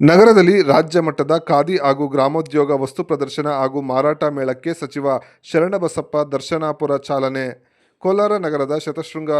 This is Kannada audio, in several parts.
ನಗರದಲ್ಲಿ ರಾಜ್ಯ ಮಟ್ಟದ ಖಾದಿ ಹಾಗೂ ಗ್ರಾಮೋದ್ಯೋಗ ವಸ್ತು ಪ್ರದರ್ಶನ ಹಾಗೂ ಮಾರಾಟ ಮೇಳಕ್ಕೆ ಸಚಿವ ಶರಣಬಸಪ್ಪ ದರ್ಶನಾಪುರ ಚಾಲನೆ. ಕೋಲಾರ ನಗರದ ಶತಶೃಂಗ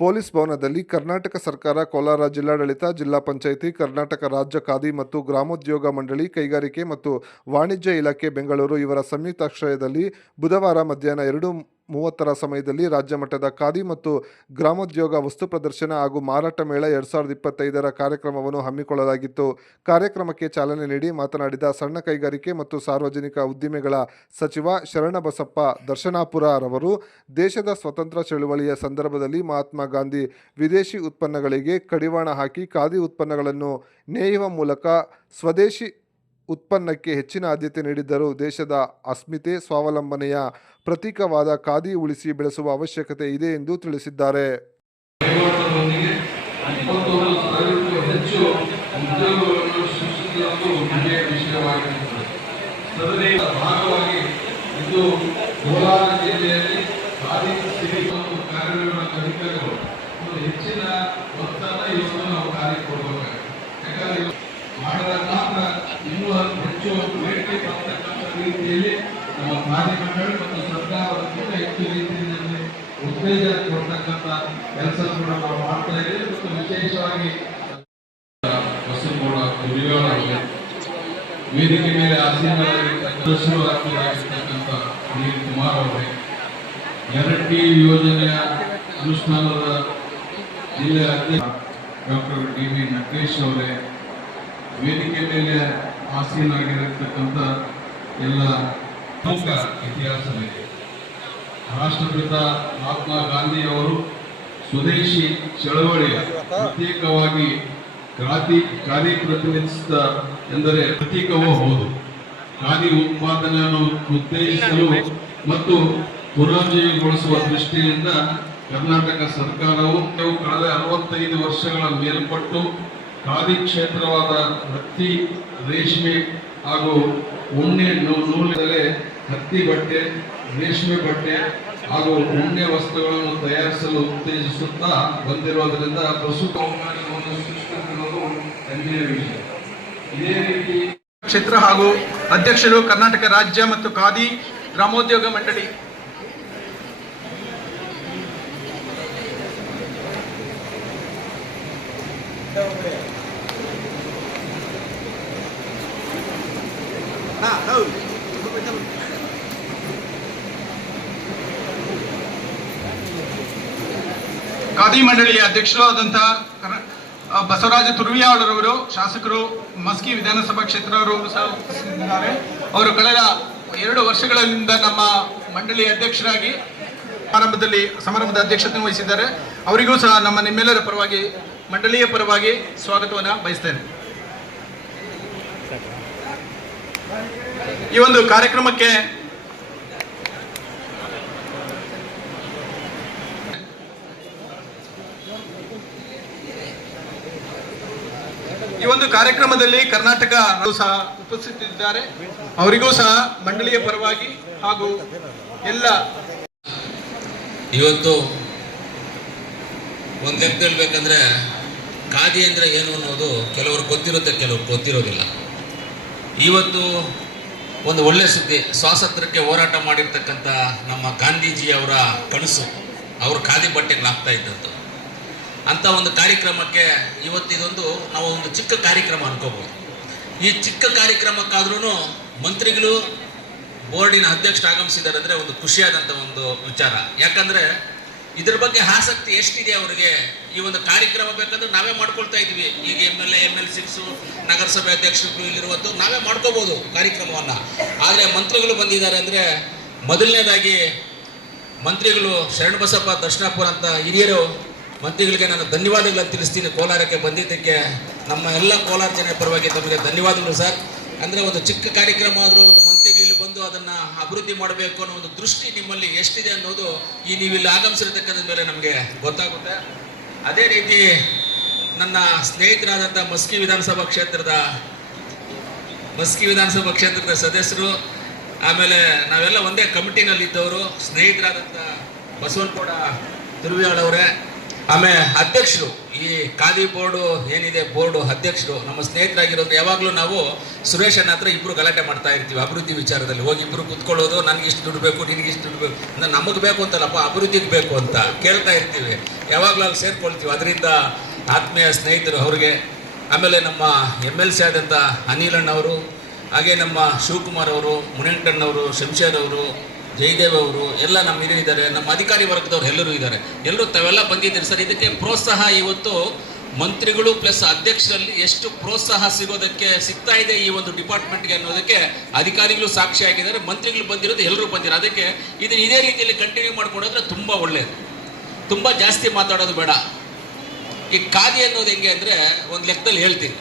ಪೊಲೀಸ್ ಭವನದಲ್ಲಿ ಕರ್ನಾಟಕ ಸರ್ಕಾರ, ಕೋಲಾರ ಜಿಲ್ಲಾಡಳಿತ, ಜಿಲ್ಲಾ ಪಂಚಾಯಿತಿ, ಕರ್ನಾಟಕ ರಾಜ್ಯ ಖಾದಿ ಮತ್ತು ಗ್ರಾಮೋದ್ಯೋಗ ಮಂಡಳಿ ಕೈಗಾರಿಕೆ ಮತ್ತು ವಾಣಿಜ್ಯ ಇಲಾಖೆ ಬೆಂಗಳೂರು ಇವರ ಸಂಯುಕ್ತಾಶ್ರಯದಲ್ಲಿ ಬುಧವಾರ ಮಧ್ಯಾಹ್ನ ಎರಡು ಮೂವತ್ತರ ಸಮಯದಲ್ಲಿ ರಾಜ್ಯ ಮಟ್ಟದ ಖಾದಿ ಮತ್ತು ಗ್ರಾಮೋದ್ಯೋಗ ವಸ್ತು ಪ್ರದರ್ಶನ ಹಾಗೂ ಮಾರಾಟ ಮೇಳ ಎರಡು ಸಾವಿರದ ಇಪ್ಪತ್ತೈದರ ಕಾರ್ಯಕ್ರಮವನ್ನು ಹಮ್ಮಿಕೊಳ್ಳಲಾಗಿತ್ತು. ಕಾರ್ಯಕ್ರಮಕ್ಕೆ ಚಾಲನೆ ನೀಡಿ ಮಾತನಾಡಿದ ಸಣ್ಣ ಕೈಗಾರಿಕೆ ಮತ್ತು ಸಾರ್ವಜನಿಕ ಉದ್ದಿಮೆಗಳ ಸಚಿವ ಶರಣಬಸಪ್ಪ ದರ್ಶನಾಪುರ ರವರು, ದೇಶದ ಸ್ವತಂತ್ರ ಚಳುವಳಿಯ ಸಂದರ್ಭದಲ್ಲಿ ಮಹಾತ್ಮ ಗಾಂಧಿ ವಿದೇಶಿ ಉತ್ಪನ್ನಗಳಿಗೆ ಕಡಿವಾಣ ಹಾಕಿ ಖಾದಿ ಉತ್ಪನ್ನಗಳನ್ನು ನೇಯುವ ಮೂಲಕ ಸ್ವದೇಶಿ ಉತ್ಪನ್ನಕ್ಕೆ ಹೆಚ್ಚಿನ ಆದ್ಯತೆ ನೀಡಿದ್ದರೂ ದೇಶದ ಅಸ್ಮಿತೆ ಸ್ವಾವಲಂಬನೆಯ ಪ್ರತೀಕವಾದ ಖಾದಿ ಉಳಿಸಿ ಬೆಳೆಸುವ ಅವಶ್ಯಕತೆ ಇದೆ ಎಂದು ತಿಳಿಸಿದ್ದಾರೆ. ಕೈಗಾರಿಕೆಗಳೊಂದಿಗೆ ಇಪ್ಪತ್ತೊಂದು ನಾವು ಹೆಚ್ಚು ಉದ್ಯೋಗಗಳನ್ನು ಸೃಷ್ಟಿಸುವುದು ಹೆಮ್ಮೆಯ ವಿಷಯವಾಗಿರುತ್ತದೆ ಅದರ ಭಾಗವಾಗಿ ಇದು ಕೋಲಾರ ಜಿಲ್ಲೆಯಲ್ಲಿ ಖಾದಿ ಸಿರಿ ಮತ್ತು ಕಾರ್ಯನಿರ್ವಹಣಾ ಅಧಿಕಾರಿಗಳು ಒಂದು ಹೆಚ್ಚಿನ ಒತ್ತಡ ಇವತ್ತು ನಾವು ಕಾರ್ಯಕ್ಕೆ ಕೊಡಬೇಕಾಗಿದೆ ಯಾಕಂದ್ರೆ ಇವು ಮಾಡಿದಾಗ ಮಾತ್ರ ಇನ್ನೂ ಹೆಚ್ಚು ಬೇಡಿಕೆ ಬರ್ತಕ್ಕಂಥ ರೀತಿಯಲ್ಲಿ ನಮ್ಮ ಕಾರ್ಯ ಮಂಡಳಿ ಮತ್ತು ಸರ್ಕಾರ ಕೂಡ ಹೆಚ್ಚು ರೀತಿಯಲ್ಲಿ ಉತ್ತೇಜನ ಕೊಡ್ತಕ್ಕಂಥ ಕೆಲಸ ಕೂಡ ನಾವು ಮಾಡ್ತಾ ಇದ್ದೇವೆ ಮತ್ತು ವಿಶೇಷವಾಗಿ ಬಸವಗೌಡ ಗುರಿಗಾಳ ವೇದಿಕೆ ಮೇಲೆ ಆಸೀನರಾಗಿರ್ತಕ್ಕಂಥ ಸುನೀಲ್ ಕುಮಾರ್ ಅವರೇ ಗ್ಯಾರಂಟಿ ಯೋಜನೆಯ ಅನುಷ್ಠಾನದ ಜಿಲ್ಲೆಯ ಡಾಕ್ಟರ್ ಡಿ ವಿ ನಟೇಶ್ ಅವರೇ, ವೇದಿಕೆ ಮೇಲೆ ಆಸೀನಾಗಿರತಕ್ಕಂಥ ಎಲ್ಲ ಪ್ರಮುಖ ಇತಿಹಾಸವಿದೆ ರಾಷ್ಟ್ರಪಿತ ಮಹಾತ್ಮ ಗಾಂಧಿ ಅವರು ಸ್ವದೇಶಿ ಚಳವಳಿಯ ಪ್ರತ್ಯೇಕವಾಗಿ ಕ್ರಾಂತಿ ಕಾರ್ಯ ಪ್ರತಿನಿಧಿಸಿದ ಎಂದರೆ ಪ್ರತೀಕವೂ ಹೌದು. ಖಾದಿ ಉತ್ಪಾದನೆಯನ್ನು ಉತ್ತೇಜಿಸಲು ಮತ್ತು ಪುನರ್ಜೀವಗೊಳಿಸುವ ದೃಷ್ಟಿಯಿಂದ ಕರ್ನಾಟಕ ಸರ್ಕಾರವು ಕಳೆದ ಅರವತ್ತೈದು ವರ್ಷಗಳ ಮೇಲ್ಪಟ್ಟು ಖಾದಿ ಕ್ಷೇತ್ರವಾದ ಹತ್ತಿ, ರೇಷ್ಮೆ ಹಾಗೂ ಉಣ್ಣೆ ನೂಲಿನಲ್ಲೇ ಹತ್ತಿ ಬಟ್ಟೆ, ರೇಷ್ಮೆ ಬಟ್ಟೆ ಹಾಗೂ ಉಣ್ಣೆ ವಸ್ತುಗಳನ್ನು ತಯಾರಿಸಲು ಉತ್ತೇಜಿಸುತ್ತಾ ಬಂದಿರುವುದರಿಂದ ಪ್ರಸ್ತುತ ಹೆಮ್ಮೆಯ ವಿಷಯ. ಇದೇ ರೀತಿ ಕ್ಷೇತ್ರ ಹಾಗೂ ಅಧ್ಯಕ್ಷರು ಕರ್ನಾಟಕ ರಾಜ್ಯ ಮತ್ತು ಖಾದಿ ಗ್ರಾಮೋದ್ಯೋಗ ಮಂಡಳಿ ಖಾದಿ ಮಂಡಳಿಯ ಅಧ್ಯಕ್ಷರು ಆದಂತಹ ಕರ್ನಾ- ಆ, ಬಸವರಾಜ ತುರ್ವಿಯಾಳರವರು ಶಾಸಕರು ಮಸ್ಕಿ ವಿಧಾನಸಭಾ ಕ್ಷೇತ್ರವರು ಸಹ ಅವರು ಕಳೆದ ಎರಡು ವರ್ಷಗಳಿಂದ ನಮ್ಮ ಮಂಡಳಿಯ ಅಧ್ಯಕ್ಷರಾಗಿ ಸಮಾರಂಭದಲ್ಲಿ ಸಮಾರಂಭದ ಅಧ್ಯಕ್ಷತೆ ವಹಿಸಿದ್ದಾರೆ. ಅವರಿಗೂ ಸಹ ನಮ್ಮ ನಿಮ್ಮೆಲ್ಲರ ಪರವಾಗಿ, ಮಂಡಳಿಯ ಪರವಾಗಿ ಸ್ವಾಗತವನ್ನು ಬಯಸ್ತೇನೆ. ಈ ಒಂದು ಕಾರ್ಯಕ್ರಮಕ್ಕೆ ಈ ಒಂದು ಕಾರ್ಯಕ್ರಮದಲ್ಲಿ ಕರ್ನಾಟಕ ಸಹ ಉಪಸ್ಥಿತಿದ್ದಾರೆ. ಅವರಿಗೂ ಸಹ ಮಂಡಳಿಯ ಪರವಾಗಿ ಹಾಗೂ ಎಲ್ಲ ಇವತ್ತು ಒಂದು ಲೆಕ್ಕ ಹೇಳ್ಬೇಕಂದ್ರೆ ಖಾದಿ ಅಂದರೆ ಏನು ಅನ್ನೋದು ಕೆಲವರು ಗೊತ್ತಿರುತ್ತೆ, ಕೆಲವರು ಗೊತ್ತಿರೋದಿಲ್ಲ. ಇವತ್ತು ಒಂದು ಒಳ್ಳೆ ಸುದ್ದಿ, ಸ್ವಾತಂತ್ರ್ಯಕ್ಕೆ ಹೋರಾಟ ಮಾಡಿರ್ತಕ್ಕಂಥ ನಮ್ಮ ಗಾಂಧೀಜಿಯವರ ಕನಸು, ಅವರು ಖಾದಿ ಬಟ್ಟೆಗಳು ಹಾಕ್ತಾ ಇದ್ದಂಥ ಅಂಥ ಒಂದು ಕಾರ್ಯಕ್ರಮಕ್ಕೆ ಇವತ್ತಿದೊಂದು ನಾವು ಒಂದು ಚಿಕ್ಕ ಕಾರ್ಯಕ್ರಮ ಅನ್ಕೋಬೋದು. ಈ ಚಿಕ್ಕ ಕಾರ್ಯಕ್ರಮಕ್ಕಾದ್ರೂ ಮಂತ್ರಿಗಳು ಬೋರ್ಡಿನ ಅಧ್ಯಕ್ಷರು ಆಗಮಿಸಿದ್ದಾರೆ ಅಂದರೆ ಒಂದು ಖುಷಿಯಾದಂಥ ಒಂದು ವಿಚಾರ. ಯಾಕಂದರೆ ಇದ್ರ ಬಗ್ಗೆ ಆಸಕ್ತಿ ಎಷ್ಟಿದೆ ಅವರಿಗೆ? ಈ ಒಂದು ಕಾರ್ಯಕ್ರಮ ಬೇಕಂದ್ರೆ ನಾವೇ ಮಾಡ್ಕೊಳ್ತಾ ಇದ್ವಿ ಈಗ M L A M L six ನಗರಸಭೆ ಅಧ್ಯಕ್ಷರು ಇಲ್ಲಿರುವಂಥ ನಾವೇ ಮಾಡ್ಕೋಬೋದು ಕಾರ್ಯಕ್ರಮವನ್ನು. ಆದರೆ ಮಂತ್ರಿಗಳು ಬಂದಿದ್ದಾರೆ ಅಂದರೆ ಮೊದಲನೇದಾಗಿ ಮಂತ್ರಿಗಳು ಶರಣಬಸಪ್ಪ ದರ್ಶನಾಪುರ ಅಂತ ಹಿರಿಯರು, ಮಂತ್ರಿಗಳಿಗೆ ನಾನು ಧನ್ಯವಾದಗಳನ್ನು ತಿಳಿಸ್ತೀನಿ ಕೋಲಾರಕ್ಕೆ ಬಂದಿದ್ದಕ್ಕೆ. ನಮ್ಮ ಎಲ್ಲ ಕೋಲಾರ ಜನ ಪರವಾಗಿ ತಮಗೆ ಧನ್ಯವಾದಗಳು ಸರ್. ಅಂದರೆ ಒಂದು ಚಿಕ್ಕ ಕಾರ್ಯಕ್ರಮ ಆದರೂ ಒಂದು ಬಂದು ಅದನ್ನು ಅಭಿವೃದ್ಧಿ ಮಾಡಬೇಕು ಅನ್ನೋ ಒಂದು ದೃಷ್ಟಿ ನಿಮ್ಮಲ್ಲಿ ಎಷ್ಟಿದೆ ಅನ್ನೋದು ಈ ನೀವು ಇಲ್ಲಿ ಆಗಮಿಸಿರ್ತಕ್ಕಂಥ ಮೇಲೆ ನಮಗೆ ಗೊತ್ತಾಗುತ್ತೆ. ಅದೇ ರೀತಿ ನನ್ನ ಸ್ನೇಹಿತರಾದಂಥ ಮಸ್ಕಿ ವಿಧಾನಸಭಾ ಕ್ಷೇತ್ರದ, ಮಸ್ಕಿ ವಿಧಾನಸಭಾ ಕ್ಷೇತ್ರದ ಸದಸ್ಯರು, ಆಮೇಲೆ ನಾವೆಲ್ಲ ಒಂದೇ ಕಮಿಟಿನಲ್ಲಿ ಇದ್ದವರು ಸ್ನೇಹಿತರಾದಂಥ ಬಸವನಗೌಡ ತಿರುವಿಯಾಳವರೇ ಆಮೇಲೆ ಅಧ್ಯಕ್ಷರು, ಈ ಖಾದಿ ಬೋರ್ಡು ಏನಿದೆ, ಬೋರ್ಡು ಅಧ್ಯಕ್ಷರು, ನಮ್ಮ ಸ್ನೇಹಿತರಾಗಿರೋದು ಯಾವಾಗಲೂ ನಾವು ಸುರೇಶ್ ಅಣ್ಣ ಹತ್ರ ಇಬ್ಬರು ಗಲಾಟೆ ಮಾಡ್ತಾ ಇರ್ತೀವಿ ಅಭಿವೃದ್ಧಿ ವಿಚಾರದಲ್ಲಿ. ಹೋಗಿ ಇಬ್ಬರು ಕುತ್ಕೊಳ್ಳೋದು, ನನಗೆ ಇಷ್ಟು ದುಡ್ಡು ಬೇಕು, ನಿನಗೆ ಇಷ್ಟು ದುಡ್ಡು ಬೇಕು. ಅಂದರೆ ನಮಗೆ ಬೇಕು ಅಂತಲ್ಲಪ್ಪ, ಅಭಿವೃದ್ಧಿಗೆ ಬೇಕು ಅಂತ ಕೇಳ್ತಾ ಇರ್ತೀವಿ. ಯಾವಾಗಲೂ ಅಲ್ಲಿ ಸೇರ್ಕೊಳ್ತೀವಿ. ಅದರಿಂದ ಆತ್ಮೀಯ ಸ್ನೇಹಿತರು ಅವ್ರಿಗೆ, ಆಮೇಲೆ ನಮ್ಮ ಎಂ ಎಲ್ ಸಿ ಆದಂಥ ಅನಿಲಣ್ಣವರು, ಹಾಗೆ ನಮ್ಮ ಶಿವಕುಮಾರ್ ಅವರು ಮುನೇಂಕಣ್ಣವರು ಶಂಶೇರ್ ಅವರು ಜಯದೇವ್ ಅವರು, ಎಲ್ಲ ನಮ್ಮ ಇದ್ದಾರೆ ನಮ್ಮ ಅಧಿಕಾರಿ ವರ್ಗದವ್ರು ಎಲ್ಲರೂ ಇದ್ದಾರೆ. ಎಲ್ಲರೂ ತಾವೆಲ್ಲ ಬಂದಿದ್ದೀರಿ ಸರ್. ಇದಕ್ಕೆ ಪ್ರೋತ್ಸಾಹ ಇವತ್ತು ಮಂತ್ರಿಗಳು ಪ್ಲಸ್ ಅಧ್ಯಕ್ಷರಲ್ಲಿ ಎಷ್ಟು ಪ್ರೋತ್ಸಾಹ ಸಿಗೋದಕ್ಕೆ ಸಿಗ್ತಾ ಇದೆ ಈ ಒಂದು ಡಿಪಾರ್ಟ್ಮೆಂಟ್ಗೆ ಅನ್ನೋದಕ್ಕೆ ಅಧಿಕಾರಿಗಳು ಸಾಕ್ಷಿ ಆಗಿದ್ದಾರೆ. ಮಂತ್ರಿಗಳು ಬಂದಿರೋದು ಎಲ್ಲರೂ ಬಂದಿರೋ ಅದಕ್ಕೆ ಇದನ್ನ ಇದೇ ರೀತಿಯಲ್ಲಿ ಕಂಟಿನ್ಯೂ ಮಾಡ್ಕೊಂಡೋದ್ರೆ ತುಂಬ ಒಳ್ಳೆಯದು ತುಂಬ ಜಾಸ್ತಿ ಮಾತಾಡೋದು ಬೇಡ. ಈ ಖಾದಿ ಅನ್ನೋದು ಹೆಂಗೆ ಅಂದರೆ ಒಂದು ಲೆಕ್ಕದಲ್ಲಿ ಹೇಳ್ತೀನಿ.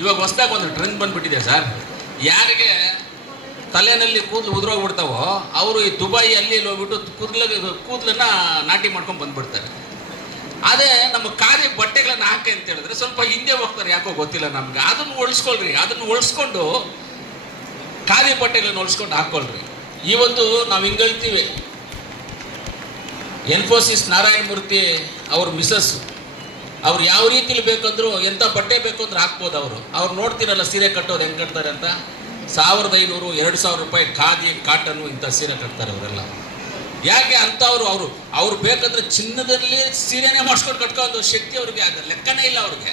ಇವಾಗ ಹೊಸದಾಗ ಒಂದು ಟ್ರೆಂಡ್ ಬಂದ್ಬಿಟ್ಟಿದೆ ಸರ್. ಯಾರಿಗೆ ತಲೆನಲ್ಲಿ ಕೂದಲು ಉದುರೋಗ್ಬಿಡ್ತಾವೋ, ಅವರು ಈ ದುಬೈ ಅಲ್ಲಿ ಹೋಗ್ಬಿಟ್ಟು ಕೂದಲ, ಕೂದಲನ್ನ ನಾಟಿ ಮಾಡ್ಕೊಂಡು ಬಂದ್ಬಿಡ್ತಾರೆ. ಅದೇ ನಮ್ಮ ಕಾರ್ಯ ಬಟ್ಟೆಗಳನ್ನ ಹಾಕಿ ಅಂತ ಹೇಳಿದ್ರೆ ಸ್ವಲ್ಪ ಹಿಂದೆ ಹೋಗ್ತಾರೆ, ಯಾಕೋ ಗೊತ್ತಿಲ್ಲ ನಮ್ಗೆ. ಅದನ್ನು ಉಳಿಸ್ಕೊಳ್ರಿ, ಅದನ್ನು ಉಳಿಸ್ಕೊಂಡು ಖಾಲಿ ಬಟ್ಟೆಗಳನ್ನ ಉಳಿಸ್ಕೊಂಡು ಹಾಕ್ಕೊಳ್ರಿ ಇವತ್ತು ನಾವು ಹಿಂಗೆ ಹೇಳ್ತೀವಿ. ಎನ್ಫೋಸಿಸ್ ನಾರಾಯಣ ಮೂರ್ತಿ ಅವ್ರ ಮಿಸಸ್ ಅವ್ರು ಯಾವ ರೀತಿಲಿ ಬೇಕಂದ್ರು ಎಂಥ ಬಟ್ಟೆ ಬೇಕು ಅಂದ್ರೆ ಹಾಕ್ಬೋದು ಅವರು. ಅವ್ರು ನೋಡ್ತೀರಲ್ಲ ಸೀರೆ ಕಟ್ಟೋದು ಹೆಂಗೆ ಕಟ್ತಾರೆ ಅಂತ? ಸಾವಿರದ ಐನೂರು, ಎರಡು ಸಾವಿರ ರೂಪಾಯಿ ಖಾದಿ ಕಾಟನ್ನು ಇಂಥ ಸೀರೆ ಕಟ್ತಾರೆ ಅವರೆಲ್ಲ. ಯಾಕೆ ಅಂಥವ್ರು ಅವರು? ಅವ್ರು ಬೇಕಂದ್ರೆ ಚಿನ್ನದಲ್ಲಿ ಸೀರೆನೇ ಮಾಡಿಸ್ಕೊಂಡು ಕಟ್ಕೊಂಡು ಶಕ್ತಿ ಅವ್ರಿಗೆ ಆಗ ಲೆಕ್ಕನೇ ಇಲ್ಲ ಅವ್ರಿಗೆ.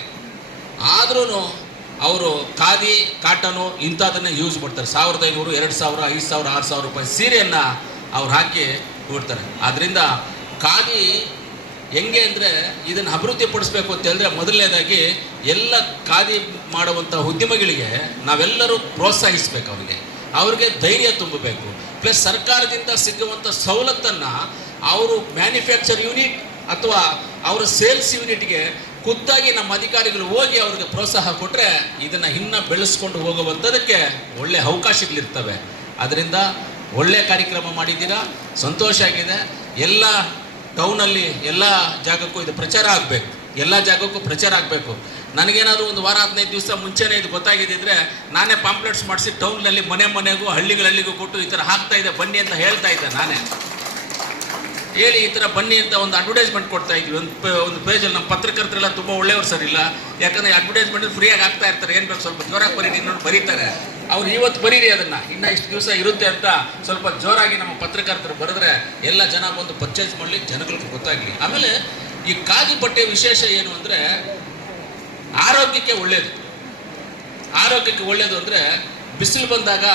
ಆದ್ರೂ ಅವರು ಖಾದಿ, ಕಾಟನು ಇಂಥದನ್ನೇ ಯೂಸ್ ಮಾಡ್ತಾರೆ. ಸಾವಿರದ ಐನೂರು, ಎರಡು ಸಾವಿರ, ಐದು ಸಾವಿರ, ಆರು ಸಾವಿರ ರೂಪಾಯಿ ಸೀರೆಯನ್ನು ಅವ್ರು ಹಾಕಿ ಕೊಡ್ತಾರೆ. ಆದ್ದರಿಂದ ಖಾದಿ ಹೆಂಗೆ ಅಂದರೆ ಇದನ್ನು ಅಭಿವೃದ್ಧಿ ಪಡಿಸ್ಬೇಕು ಅಂತ ಹೇಳಿದ್ರೆ ಮೊದಲನೇದಾಗಿ ಎಲ್ಲ ಖಾದಿ ಮಾಡುವಂಥ ಉದ್ಯಮಗಳಿಗೆ ನಾವೆಲ್ಲರೂ ಪ್ರೋತ್ಸಾಹಿಸ್ಬೇಕು ಅವರಿಗೆ. ಅವ್ರಿಗೆ ಧೈರ್ಯ ತುಂಬಬೇಕು. ಪ್ಲಸ್ ಸರ್ಕಾರದಿಂದ ಸಿಗುವಂಥ ಸವಲತ್ತನ್ನು ಅವರು ಮ್ಯಾನುಫ್ಯಾಕ್ಚರ್ ಯೂನಿಟ್ ಅಥವಾ ಅವರ ಸೇಲ್ಸ್ ಯೂನಿಟ್ಗೆ ಖುದ್ದಾಗಿ ನಮ್ಮ ಅಧಿಕಾರಿಗಳು ಹೋಗಿ ಅವ್ರಿಗೆ ಪ್ರೋತ್ಸಾಹ ಕೊಟ್ಟರೆ ಇದನ್ನು ಇನ್ನೂ ಬೆಳೆಸ್ಕೊಂಡು ಹೋಗುವಂಥದಕ್ಕೆ ಒಳ್ಳೆ ಅವಕಾಶಗಳಿರ್ತವೆ. ಅದರಿಂದ ಒಳ್ಳೆ ಕಾರ್ಯಕ್ರಮ ಮಾಡಿದ್ದೀರಾ? ಸಂತೋಷ ಆಗಿದೆ. ಎಲ್ಲ ಟೌನಲ್ಲಿ ಎಲ್ಲ ಜಾಗಕ್ಕೂ ಇದು ಪ್ರಚಾರ ಆಗಬೇಕು. ಎಲ್ಲ ಜಾಗಕ್ಕೂ ಪ್ರಚಾರ ಆಗಬೇಕು. ನನಗೇನಾದರೂ ಒಂದು ವಾರ ಹದಿನೈದು ದಿವಸ ಮುಂಚೆನೇ ಇದು ಗೊತ್ತಾಗಿದ್ದಿದ್ರೆ ನಾನೇ ಪಾಂಪ್ಲೆಟ್ಸ್ ಮಾಡಿಸಿ ಟೌನ್ನಲ್ಲಿ ಮನೆ ಮನೆಗೂ ಹಳ್ಳಿಗಳಲ್ಲಿಗೂ ಕೊಟ್ಟು ಈ ಥರ ಹಾಕ್ತಾ ಇದೆ ಬನ್ನಿ ಅಂತ ಹೇಳ್ತಾ ಇದ್ದೆ ನಾನೇ. ಹೇಳಿ ಈ ಥರ ಬನ್ನಿ ಅಂತ ಒಂದು ಅಡ್ವರ್ಟೈಸ್ಮೆಂಟ್ ಕೊಡ್ತಾ ಇದ್ವಿ. ಒಂದು ಒಂದು ಪೇಜಲ್ಲಿ ನಮ್ಮ ಪತ್ರಕರ್ತರೆಲ್ಲ ತುಂಬ ಒಳ್ಳೆಯವ್ರು ಸರ್ ಇಲ್ಲ. ಯಾಕಂದರೆ ಅಡ್ವರ್ಟೈಸ್ಮೆಂಟ್ ಫ್ರೀಯಾಗಿ ಆಗ್ತಾ ಇರ್ತಾರೆ. ಏನು ಬೇಕು ಸ್ವಲ್ಪ ಜೋರಾಗಿ ಬರೀರಿ ಇನ್ನೊಂದು ಬರೀತಾರೆ. ಅವ್ರು ಇವತ್ತು ಬರೀರಿ ಅದನ್ನು. ಇನ್ನೂ ಇಷ್ಟು ದಿವಸ ಇರುತ್ತೆ ಅಂತ ಸ್ವಲ್ಪ ಜೋರಾಗಿ ನಮ್ಮ ಪತ್ರಕರ್ತರು ಬರೆದ್ರೆ ಎಲ್ಲ ಜನ ಬಂದು ಪರ್ಚೇಸ್ ಮಾಡಲಿ ಜನಗಳಿಗೆ ಗೊತ್ತಾಗಲಿ. ಆಮೇಲೆ ಈ ಖಾದಿ ಬಟ್ಟೆ ವಿಶೇಷ ಏನು ಅಂದರೆ ಆರೋಗ್ಯಕ್ಕೆ ಒಳ್ಳೆಯದು ಆರೋಗ್ಯಕ್ಕೆ ಒಳ್ಳೆಯದು ಅಂದರೆ ಬಿಸಿಲು ಬಂದಾಗ